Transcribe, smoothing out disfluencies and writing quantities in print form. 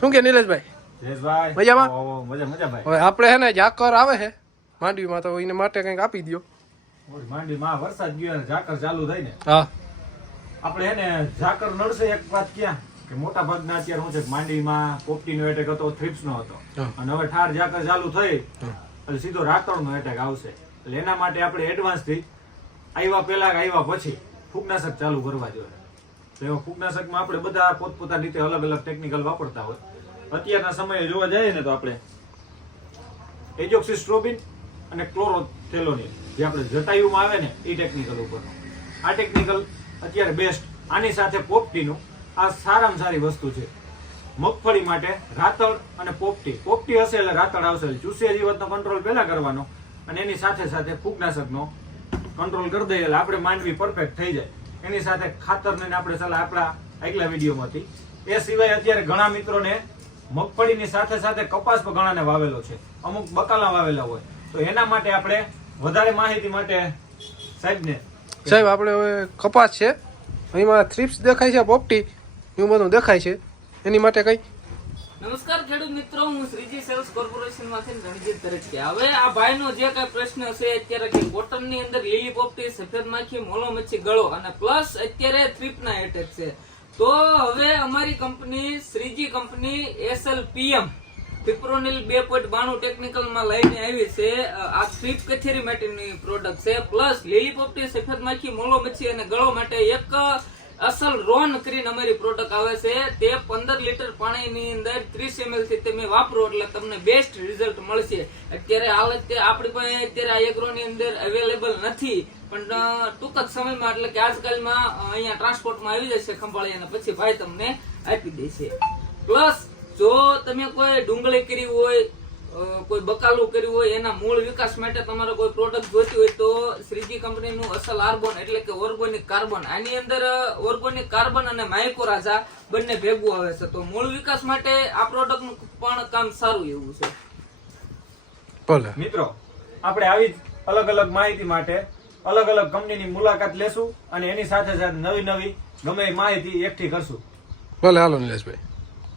શું કે નિલેશભાઈ? જયેશભાઈ મજામાં? મજા ભાઈ. હવે આપણે હે ને ઝાકર આવે છે માંડવીમાં, તો એને માટે કંઈક આપી દો. માંડવીમાં વરસાદ ગયો ને ઝાકર ચાલુ થઈ ને, હા આપણે હે ને ઝાકર નડશે. એક વાત ક્યાં કે મોટા ભાગના અત્યારે શું છે કે માંડવીમાં પોપટીનો એટેક હતો, થ્રિપ્સનો હતો, અને હવે ઠાર ઝાકર ચાલુ થઈ એટલે સીધો રાતળનો એટેક આવશે. એટલે એના માટે આપણે એડવાન્સથી આવ્યા પહેલા આવ્યા પછી ફૂગનાશક ચાલુ કરવા જોઈએ. તો એમાં ફૂગનાશકમાં આપણે બધા પોતપોતાની રીતે અલગ અલગ ટેકનિકલ વાપરતા હોય. અત્યારના સમયે જોવા જઈએ ને તો આપણે એજોક્સિસ્ટ્રોબિન અને ક્લોરોથેલોનિન જે આપણે જટાયુમાં આવે ને એ ટેકનિકલ ઉપરનો આ ટેકનિકલ અત્યારે બેસ્ટ. આની સાથે પોપટીનું આ સારામાં સારી વસ્તુ છે મગફળી માટે. રાતળ અને પોપટી હશે એટલે રાતળ આવશે. એટલે ચૂસિયા જીવાતનો કંટ્રોલ પહેલા કરવાનો અને એની સાથે સાથે ફૂગનાશકનો કંટ્રોલ કરી દઈએ એટલે આપણે માંડવી પરફેક્ટ થઈ જાય. એની સાથે ખાતરને આપણે સલાહ આપણા આગલા વિડીયોમાંથી. એ સિવાય અત્યારે ઘણા મિત્રોને મગફળીની સાથે સાથે કપાસ પણ ઘણાને વાવેલો છે, અમુક બકાલા વાવેલા હોય. તો એના માટે આપણે વધારે માહિતી માટે સાહેબ આપણે હવે કપાસ છે, એમાં થ્રિપ્સ દેખાય છે, પોપટી એવું બધું દેખાય છે, એની માટે કઈ? નમસ્કાર ખેડૂત મિત્રો, હું શ્રીજી સેલ્સ કોર્પોરેશન માંથી રણજીત ધરચિયા. હવે આ ભાઈનો જે કઈ પ્રશ્ન છે અત્યારે કે કોટન ની અંદર લીલી પોપટી, સફેદ માખી, મોલો મચ્છી, ગળો અને પ્લસ અત્યારે થ્રિપના એટેક છે. તો હવે અમારી company Shriji company SLPM પિપ્રોનિલ 2.92 technical માં લઈને આવી છે. આ થ્રીપ કથેરી માટેની પ્રોડક્ટ છે. પ્લસ લીલી પોપટી, સફેદ માખી, મોલો મચ્છી અને ગળો માટે એક અસલ રોન કરીને અમારી પ્રોડક્ટ આવે છે. તે 15 લીટર પાણીની અંદર 30 ml થી તમે વાપરો એટલે તમને બેસ્ટ રિઝલ્ટ મળશે. અત્યારે હાલત આપણી પાસે અત્યારે આ એગ્રોની અંદર અવેલેબલ નથી, પણ ટૂંક જ સમયમાં એટલે કે આજકાલમાં અહીંયા ટ્રાન્સપોર્ટમાં આવી જશે ખંભાળી અને પછી ભાઈ તમને આપી દેશે. પ્લસ જો તમે કોઈ ડુંગળી કરી હોય, કોઈ બકાલું કર્યું હોય, એના મૂળ વિકાસ માટે તમારે કોઈ પ્રોડક્ટ જોઈતી હોય તો શ્રીજી કંપનીનું અસલ આર્બોન એટલે કે ઓર્ગોનિક કાર્બન, આની અંદર ઓર્ગોનિક કાર્બન અને માઇકોરાઝા બંને ભેગું આવે છે. તો મૂળ વિકાસ માટે આ પ્રોડક્ટનું પણ કામ સારું એવું છે. ભલે મિત્રો, આપણે આવી અલગ અલગ માહિતી માટે અલગ અલગ કંપનીની મુલાકાત લેશું અને એની સાથે સાથે નવી નવી ગમે એ માહિતી એકઠી કરશું. ભલે હાલો નિલેશભાઈ.